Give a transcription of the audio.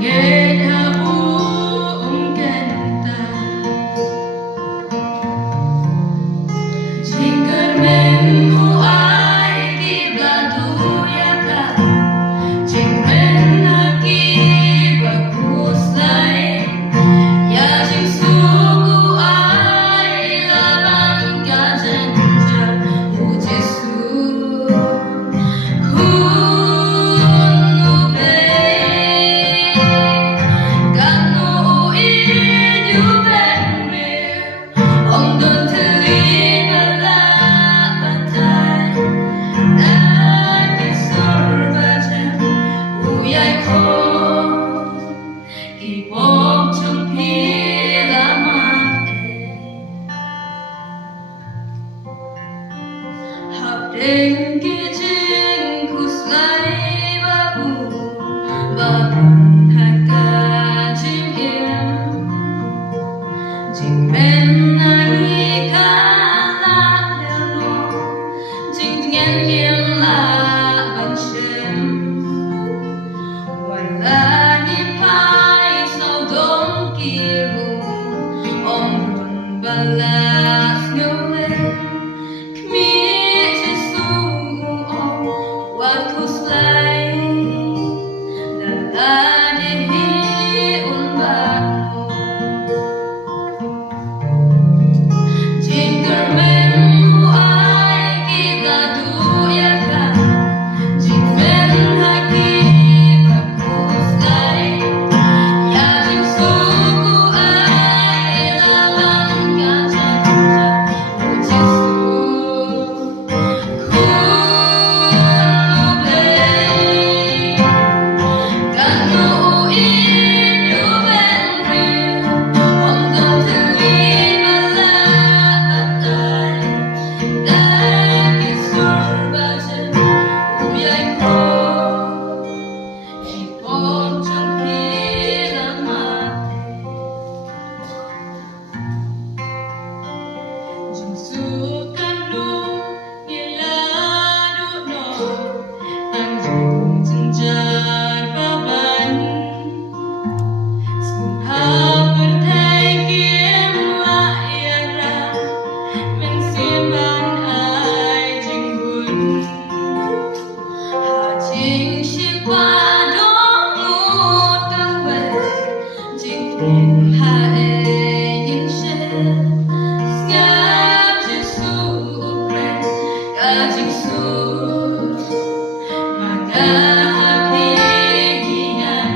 Nghe thao uống kèn ta jika menmu ai kiblat uyaka jingmen haki bagus lain ya jing suku ai laban kajenja ujesu Đến kia trên khu sấy babu bagun haka jing em jing men nagi kala hello jing ngen la ban shem wala ni pai sau dom kilu om run balas ngole Qua đó một tương về